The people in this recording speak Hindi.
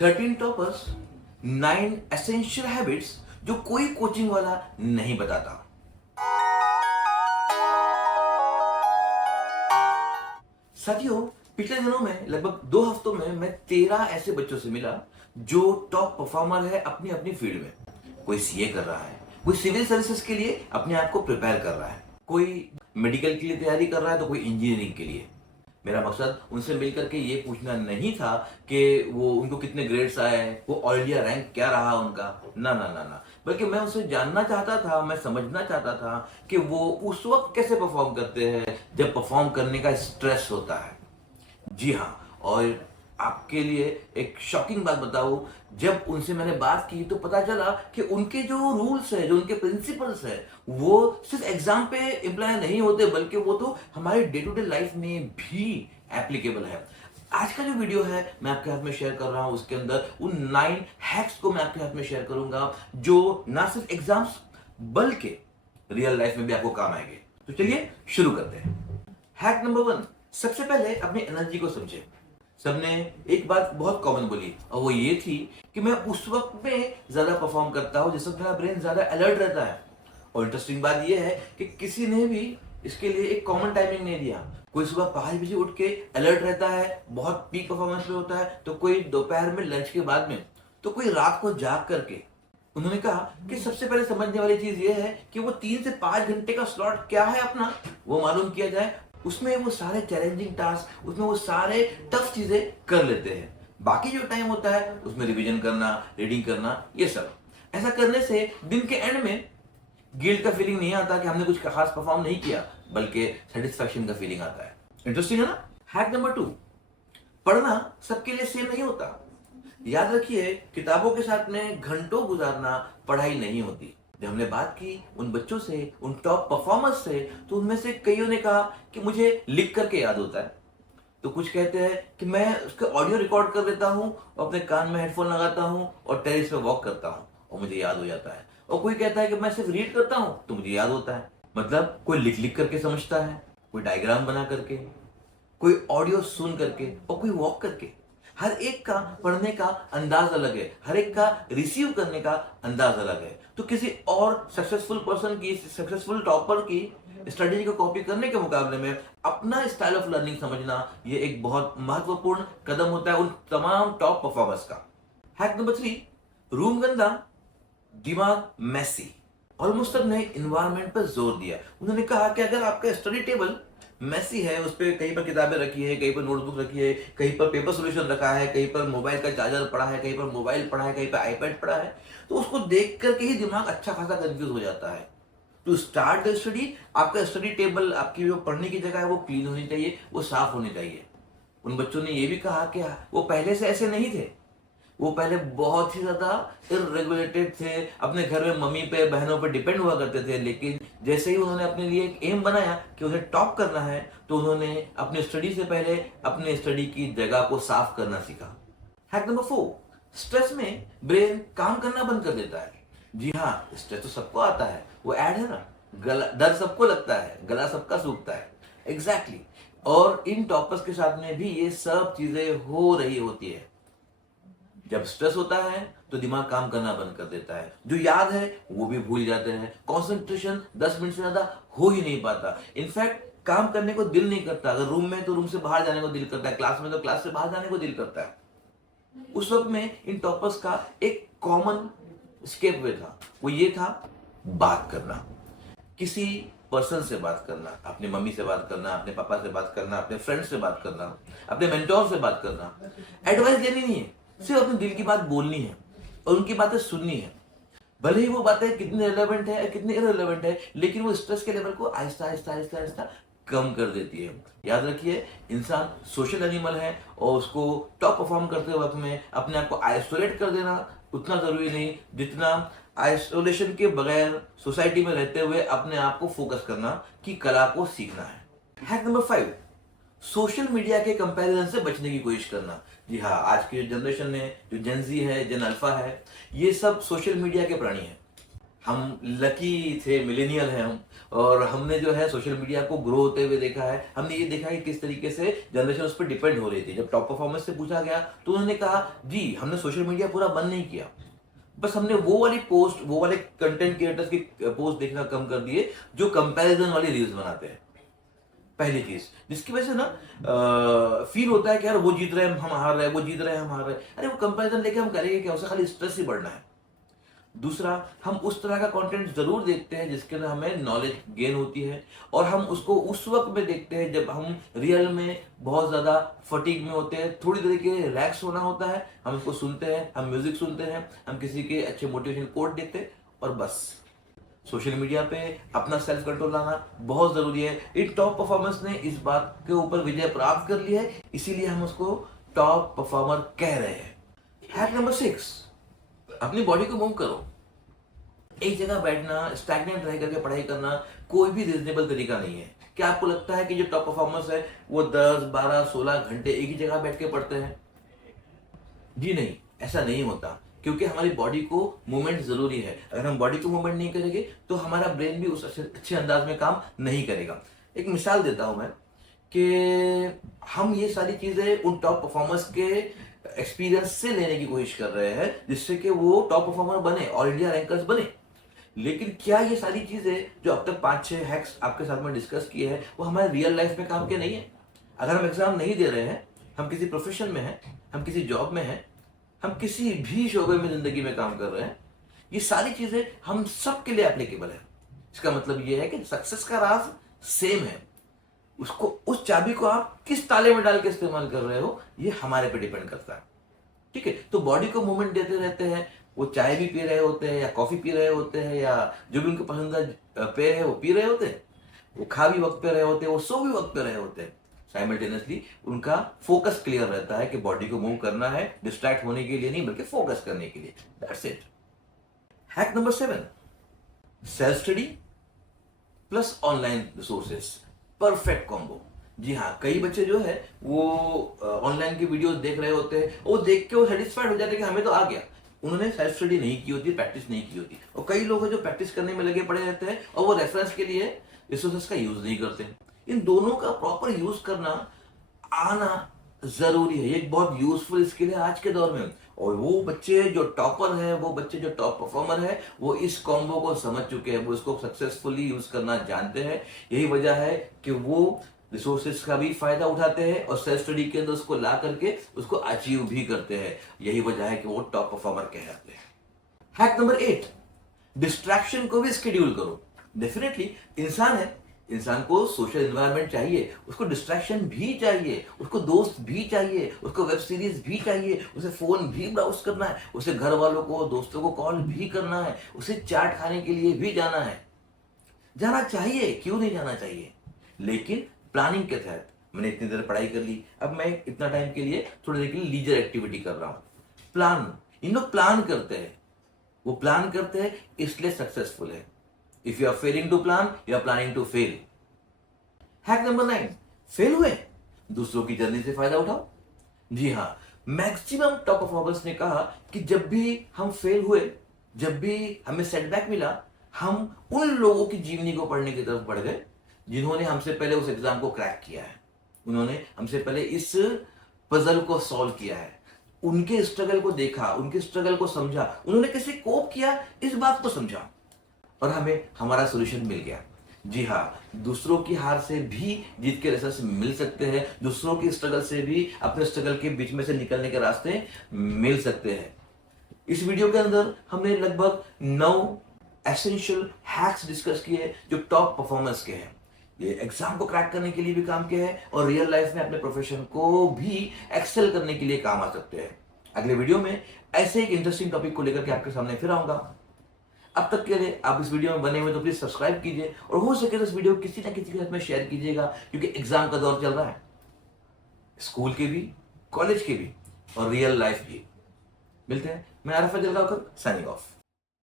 13 टॉपर्स, 9 एसेंशियल हैबिट्स जो कोई कोचिंग वाला नहीं बताता। साथियों, पिछले दिनों में लगभग 2 हफ्तों में मैं 13 ऐसे बच्चों से मिला जो टॉप परफॉर्मर है अपनी अपनी फील्ड में। कोई सीए कर रहा है, कोई सिविल सर्विसेज के लिए अपने आप को प्रिपेयर कर रहा है, कोई मेडिकल के लिए तैयारी कर रहा है, तो कोई इंजीनियरिंग के लिए। मेरा मकसद उनसे मिलकर के ये पूछना नहीं था कि वो उनको कितने ग्रेड्स आए हैं, वो ऑल इंडिया रैंक क्या रहा उनका, ना ना ना ना, बल्कि मैं उनसे जानना चाहता था, मैं समझना चाहता था कि वो उस वक्त कैसे परफॉर्म करते हैं जब परफॉर्म करने का स्ट्रेस होता है। जी हाँ, और आपके लिए एक शॉकिंग बात बताऊं, जब उनसे मैंने बात की तो पता चला कि उनके जो रूल्स है, जो उनके प्रिंसिपल्स है, वो सिर्फ एग्जाम पे इम्प्लाई नहीं होते, बल्कि वो तो हमारे डे टू डे लाइफ में भी एप्लीकेबल है। आज का जो वीडियो है मैं आपके हाथ में शेयर कर रहा हूं, उसके अंदर उन 9 हैक्स को मैं आपके हाथ में शेयर करूंगा जो ना सिर्फ एग्जाम्स बल्कि रियल लाइफ में भी आपको काम आएंगे। तो चलिए शुरू करते हैं। हैक नंबर 1, सबसे पहले अपनी एनर्जी को समझे। सबने एक बात बहुत कॉमन बोली और वो ये थी कि मैं उस वक्त में ज्यादा परफॉर्म करता हूं जिस वक्त मेरा ब्रेन ज्यादा अलर्ट रहता है। और इंटरेस्टिंग बात ये है कि किसी ने भी इसके लिए एक कॉमन टाइमिंग नहीं दिया। कोई सुबह 5 बजे उठ के अलर्ट रहता है, बहुत पीक परफॉर्मेंस में होता है, तो कोई दोपहर में लंच के बाद में, तो कोई रात को जाग करके। उन्होंने कहा कि सबसे पहले समझने वाली चीज ये है कि वो 3 से 5 घंटे का स्लॉट क्या है अपना, वो मालूम किया जाए। उसमें वो सारे चैलेंजिंग टास्क, उसमें वो सारे टफ चीजें कर लेते हैं। बाकी जो टाइम होता है उसमें रिवीजन करना, रीडिंग करना, ये सब। ऐसा करने से दिन के एंड में गिल्ट का फीलिंग नहीं आता कि हमने कुछ खास परफॉर्म नहीं किया, बल्कि सेटिस्फैक्शन का फीलिंग आता है। इंटरेस्टिंग है ना। हैक नंबर 2, पढ़ना सबके लिए सेम नहीं होता। याद रखिए, किताबों के साथ में घंटों गुजारना पढ़ाई नहीं होती। जब हमने बात की उन बच्चों से, उन टॉप परफॉर्मर्स से, तो उनमें से कईयों ने कहा कि मुझे लिख करके याद होता है। तो कुछ कहते हैं कि मैं उसका ऑडियो रिकॉर्ड कर लेता हूँ और अपने कान में हेडफोन लगाता हूँ और टेरेस पे वॉक करता हूँ और मुझे याद हो जाता है। और कोई कहता है कि मैं सिर्फ रीड करता हूँ तो मुझे याद होता है। मतलब कोई लिख लिख करके समझता है, कोई डायग्राम बना करके, कोई ऑडियो सुन करके और कोई वॉक करके। हर एक का पढ़ने का अंदाज अलग है, हर एक का रिसीव करने का अंदाज अलग है। तो किसी और सक्सेसफुल पर्सन की, सक्सेसफुल टॉपर की स्ट्रेटेजी को कॉपी करने के मुकाबले में अपना स्टाइल ऑफ लर्निंग समझना, ये एक बहुत महत्वपूर्ण कदम होता है उन तमाम टॉप परफॉर्मर्स का। हैक नंबर 3, रूम गंदा, दिमाग मैसी। ऑलमोस्ट सबने इन्वायरमेंट पर जोर दिया। उन्होंने कहा कि अगर आपका स्टडी टेबल मैसी है, उस पर कहीं पर किताबें रखी है, कहीं पर नोटबुक रखी है, कहीं पर पेपर सोल्यूशन रखा है, कहीं पर मोबाइल का चार्जर पड़ा है, कहीं पर मोबाइल पड़ा है, कहीं पर आईपैड पड़ा है, तो उसको देख करके ही दिमाग अच्छा खासा कंफ्यूज हो जाता है। टू स्टार्ट द स्टडी, आपका स्टडी टेबल, आपकी जो पढ़ने की जगह है वो क्लीन होनी चाहिए, वो साफ होनी चाहिए। उन बच्चों ने ये भी कहा कि वो पहले से ऐसे नहीं थे, वो पहले बहुत ही ज्यादा इरेगुलेटेड थे, अपने घर में मम्मी पे, बहनों पे डिपेंड हुआ करते थे। लेकिन जैसे ही उन्होंने अपने लिए एक एम बनाया कि उन्हें टॉप करना है, तो उन्होंने अपनी स्टडी से पहले अपने स्टडी की जगह को साफ करना सीखा। हैक नंबर 4, स्ट्रेस में ब्रेन काम करना बंद कर देता है। जी हाँ, स्ट्रेस तो सबको आता है, वो ऐड है ना, गला डर सबको लगता है, गला सबका सूखता है। एग्जैक्टली और इन टॉपर्स के साथ में भी ये सब चीजें हो रही होती है। जब स्ट्रेस होता है तो दिमाग काम करना बंद कर देता है, जो याद है वो भी भूल जाते हैं, कंसंट्रेशन 10 मिनट से ज्यादा हो ही नहीं पाता। इनफैक्ट काम करने को दिल नहीं करता। अगर रूम में तो रूम से बाहर जाने को दिल करता है, क्लास में तो क्लास से बाहर जाने को दिल करता है। उस वक्त में इन टॉपर्स का एक कॉमन स्केप वे था, वो ये था बात करना। किसी पर्सन से बात करना, अपनी मम्मी से बात करना, अपने पापा से बात करना, अपने फ्रेंड से बात करना, अपने मेंटोर से बात करना। एडवाइस देनी नहीं है, सिर्फ अपने दिल की बात बोलनी है और उनकी बातें सुननी है। भले ही वो बातें कितनी रिलेवेंट है, कितनी इररिलेवेंट है, लेकिन वो स्ट्रेस के लेवल को आहिस्ता आहिस्ता आहिस्ता आहिस्ता कम कर देती है। याद रखिए, इंसान सोशल एनिमल है और उसको टॉप परफॉर्म करते वक्त में अपने आप को आइसोलेट कर देना उतना जरूरी नहीं जितना आइसोलेशन के बगैर सोसाइटी में रहते हुए अपने आप को फोकस करना की कला को सीखना है। हैक नंबर 5, सोशल मीडिया के कंपैरिजन से बचने की कोशिश करना। जी हाँ, आज की जनरेशन में जो जेन जी है, जेन अल्फा है, ये सब सोशल मीडिया के प्राणी हैं। हम लकी थे, मिलेनियल हैं हम, और हमने जो है सोशल मीडिया को ग्रो होते हुए देखा है। हमने ये देखा है कि किस तरीके से जनरेशन उस पर डिपेंड हो रही थी। जब टॉप परफॉर्मेंस से पूछा गया तो उन्होंने कहा जी हमने सोशल मीडिया पूरा बंद नहीं किया, बस हमने वो वाली पोस्ट, वो वाले कंटेंट क्रिएटर्स की पोस्ट देखना कम कर दिए जो कंपैरिजन वाली रील्स बनाते हैं। पहली चीज जिसकी वजह से ना फील होता है कि यार वो जीत रहे हैं हम हार रहे हैं, वो जीत रहे हैं हम हार रहे हैं। अरे वो कंपैरिजन लेके हम करेंगे क्या, उससे खाली स्ट्रेस ही बढ़ना है। दूसरा, हम उस तरह का कंटेंट जरूर देखते हैं जिसके अंदर हमें नॉलेज गेन होती है, और हम उसको उस वक्त में देखते हैं जब हम रियल में बहुत ज्यादा फटीग में होते हैं, थोड़ी देर के रिलैक्स होना होता है, हम उसको सुनते हैं, हम म्यूजिक सुनते हैं, हम किसी के अच्छे मोटिवेशन कोट देखते हैं, और बस। सोशल मीडिया पे अपना सेल्फ कंट्रोल लाना बहुत जरूरी है। इन टॉप परफॉर्मेंस ने इस बात के ऊपर विजय प्राप्त कर लिया है, इसीलिए हम उसको टॉप परफॉर्मर कह रहे हैं। हैक नंबर 6, अपनी बॉडी को मूव करो। एक जगह बैठना, स्टैग्नेंट रह करके पढ़ाई करना कोई भी रीजनेबल तरीका नहीं है। क्या आपको लगता है कि जो टॉप परफॉर्मर्स है वो 10, 12, 16 घंटे एक ही जगह बैठ के पढ़ते हैं? जी नहीं, ऐसा नहीं होता, क्योंकि हमारी बॉडी को मूवमेंट जरूरी है। अगर हम बॉडी को मूवमेंट नहीं करेंगे तो हमारा ब्रेन भी उस अच्छे अंदाज में काम नहीं करेगा। एक मिसाल देता हूं मैं कि हम ये सारी चीजें उन टॉप परफॉर्मर्स के एक्सपीरियंस से लेने की कोशिश कर रहे हैं जिससे कि वो टॉप परफॉर्मर बने, ऑल इंडिया रैंकर्स बने। लेकिन क्या ये सारी चीजें जो अब तक 5-6 हैक्स आपके साथ में डिस्कस किए हैं वो हमारे रियल लाइफ में काम के नहीं है? अगर हम एग्जाम नहीं दे रहे हैं, हम किसी प्रोफेशन में हैं, हम किसी जॉब में हैं, हम किसी भी शोबे में जिंदगी में काम कर रहे हैं, ये सारी चीजें हम सबके लिए एप्लीकेबल है। इसका मतलब ये है कि सक्सेस का राज सेम है। उसको, उस चाबी को आप किस ताले में डाल के इस्तेमाल कर रहे हो ये हमारे पे डिपेंड करता है। ठीक है, तो बॉडी को मूवमेंट देते रहते हैं, वो चाय भी पी रहे होते हैं या कॉफी पी रहे होते हैं या जो भी उनके पसंदीदा पेय है वो पी रहे होते हैं, वो खा भी वक्त पे रहे होते हैं, वो सो भी वक्त पे रहे होते हैं। साइमल्टेनियसली उनका फोकस क्लियर रहता है कि बॉडी को मूव करना है, डिस्ट्रैक्ट होने के लिए नहीं बल्कि फोकस करने के लिए। That's it. Hack number 7, self study plus online resources, perfect combo. जी हाँ, कई बच्चे जो है वो ऑनलाइन की वीडियोस देख रहे होते हैं, वो देख के वो सेटिस्फाइड हो जाते हैं कि हमें तो आ गया। उन्होंने सेल्फ स्टडी नहीं की होती, प्रैक्टिस नहीं की होती। और कई लोग हैं जो प्रैक्टिस करने में लगे पड़े रहते हैं और वो रेफरेंस के लिए रिसोर्सेस का यूज नहीं करते। इन दोनों का प्रॉपर यूज करना आना जरूरी है। ये एक बहुत यूजफुल स्किल है आज के दौर में। और वो बच्चे जो टॉपर है, वो बच्चे जो टॉप परफॉर्मर है, वो इस कॉम्बो को समझ चुके हैं, वो इसको सक्सेसफुली यूज करना जानते हैं। यही वजह है कि वो रिसोर्सेज का भी फायदा उठाते हैं और सेल्फ स्टडी के अंदर उसको ला करके उसको अचीव भी करते हैं। यही वजह है कि वो टॉप परफॉर्मर कहलाते हैं। हैक नंबर 8, डिस्ट्रैक्शन को भी शेड्यूल करो। डेफिनेटली इंसान है, इंसान को सोशल एनवायरनमेंट चाहिए, उसको डिस्ट्रैक्शन भी चाहिए, उसको दोस्त भी चाहिए, उसको वेब सीरीज भी चाहिए, उसे फोन भी ब्राउज करना है, उसे घर वालों को, दोस्तों को कॉल भी करना है, उसे चाट खाने के लिए भी जाना है। जाना चाहिए, क्यों नहीं जाना चाहिए, लेकिन प्लानिंग के तहत। मैंने इतनी देर पढ़ाई कर ली, अब मैं इतना टाइम के लिए थोड़ी देर के लिए लीजर एक्टिविटी कर रहा हूं। प्लान, इन लोग प्लान करते हैं, वो प्लान करते हैं इसलिए सक्सेसफुल है। If you are failing to plan, you are planning to fail. Hack number 9, fail हुए, दूसरों की जर्नी से फायदा उठाओ। जी हाँ, मैक्सिमम टॉप परफॉर्मर्स ने कहा कि जब भी हम फेल हुए, जब भी हमें सेटबैक मिला, हम उन लोगों की जीवनी को पढ़ने की तरफ बढ़ गए जिन्होंने हमसे पहले उस एग्जाम को क्रैक किया है, उन्होंने हमसे पहले इस पजल को सॉल्व किया है, उनके स्ट्रगल को देखा, उनके स्ट्रगल को समझा, उन्होंने कैसे कोप किया इस बात को समझा, और हमें हमारा सॉल्यूशन मिल गया। जी हाँ, दूसरों की हार से भी जीत के रिजल्ट्स मिल सकते हैं, दूसरों की स्ट्रगल से भी अपने स्ट्रगल के बीच में से निकलने के रास्ते मिल सकते हैं। इस वीडियो के अंदर हमने लगभग 9 एसेंशियल हैक्स डिस्कस किए जो टॉप परफॉर्मेंस के हैं। ये एग्जाम को क्रैक करने के लिए भी काम किया है और रियल लाइफ में अपने प्रोफेशन को भी एक्सेल करने के लिए काम आ सकते हैं। अगले वीडियो में ऐसे एक इंटरेस्टिंग टॉपिक को लेकर के आपके सामने फिर आऊंगा। अब तक के लिए आप इस वीडियो में बने हुए तो प्लीज सब्सक्राइब कीजिए और हो सके तो इस वीडियो को किसी ना किसी के साथ में शेयर कीजिएगा, क्योंकि एग्जाम का दौर चल रहा है, स्कूल के भी, कॉलेज के भी और रियल लाइफ भी। मिलते हैं, मैं आरफ जलगांवकर, साइनिंग ऑफ।